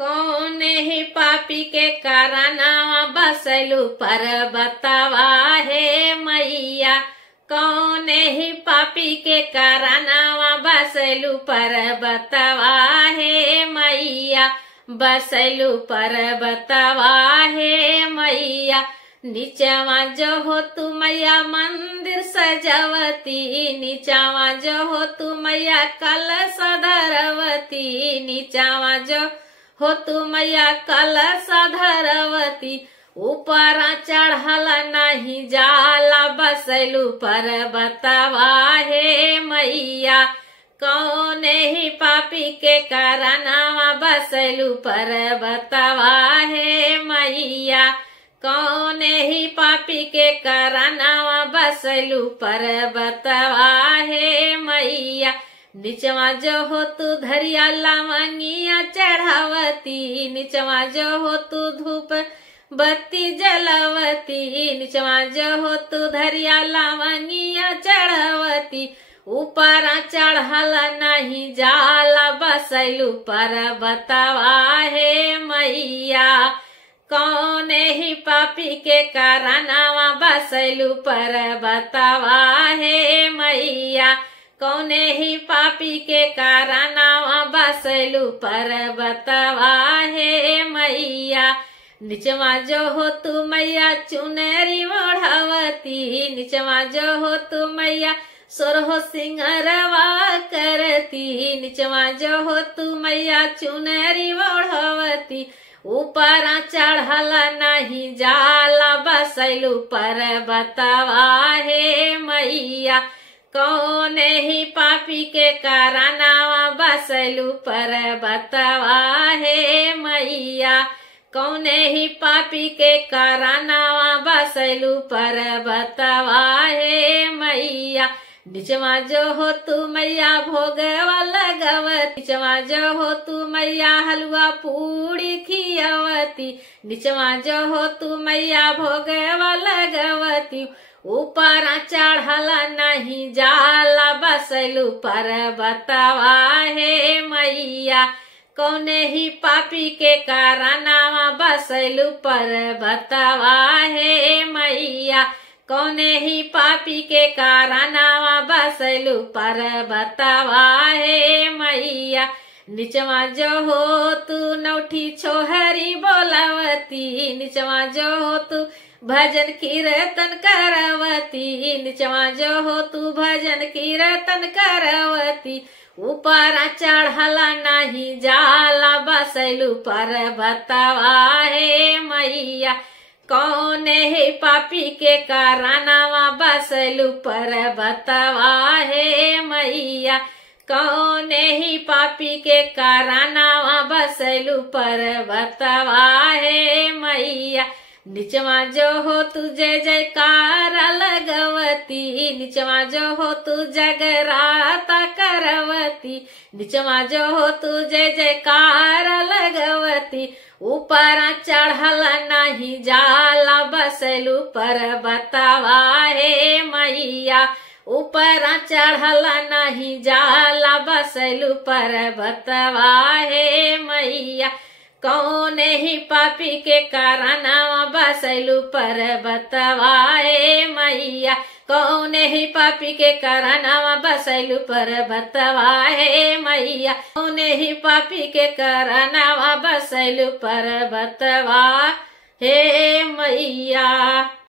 कौने ही पापी के कारनावा बसलू पर्वतवा हे मैया। कौने ही पापी के कारनावा बसलू पर्वतवा हे मैया। बसलू पर्वतवा हे मैया। नीचवा जो हो तू मैया मंदिर सजवती। नीचवा जो हो तू मैया कलश धरवती। नीचवा जो हो तू मैया कलश धरवती। ऊपर चढ़ल नहीं जाला बसलू पर्वतवा हे मैया। कौने ही पापी के कारनावा बसलू पर्वतवा हे मैया। कौने ही पापी के कारनावा बसलू पर्वतवा हे मैया। निचवा जो हो तू धरिया लवंगिया चढ़ावती। निचवा जो हो तू धूप बत्ती जलवती। निचवा जो हो तू धरिया लवंगिया चढ़ावती। ऊपर चढ़ल नहीं जाला बसलू पर्वतवा हे मैया। कौने ही पापी के कारनावा बसलू पर्वतवा हे मैया। कौने ही पापी के कारनावा बसलू पर्वतवा हे मैया। निचवा जो हो तू मैया चुनरी ओढ़वती। निचवा जो हो तू मैया सोरहो सिंगरवा करती। निचवा जो हो तू मैया चुनरी ओढ़वती। ऊपर चढ़ल नहीं जाला बसलू पर्वतवा हे मैया। कौने ही पापी के कारनावा बसलू पर्वतवा हे मैया। कौने ही पापी के कारनावा बसलू पर्वतवा हे मैया। निचवा जो हो तू मैया भोगवा लगवती। निचवा जो हो तू मैया हलवा पूड़ी खियावती। निचवा जो हो तू मैया भोगवा लगवती। ऊपर चढ़ल नहीं जाला बसलू पर्वतवा हे मैया। कौने ही पापी के कारनावा बसलू पर्वतवा हे मैया। कौने ही पापी के कारनावा बसलू पर्वतवा हे मैया। निचवा जो हो तू नौठी छोहरी बोलावती। निचवा जो हो तू भजन कीर्तन करवती। निचवा जो हो तू भजन कीर्तन करवती। ऊपर चढ़ल नहीं जाला बसलू पर्वतवा हे मैया। कौने ही पापी के कारनावा बसलू पर्वतवा हे मैया। कौने ही पापी के कारनावा बसलू पर्वतवा हे मैया। निचवा जो हो तू जय जयकार लगवती। निचवा जो हो तू जगराता करवती। निचवा जो हो तू जय जयकार लगवती। ऊपर चढ़ल नहीं जाला बसलू पर्वतवा हे मैया। ऊपर चढ़ल नहीं जाला बसलू पर्वतवा हे मैया। कौने ही पापी के कारनावा बसलू पर्वतवा हे मैया। कौने ही पापी के कारनावा बसलू पर्वतवा हे मैया। कौने ही पापी के कारनावा बसलू पर्वतवा हे मैया।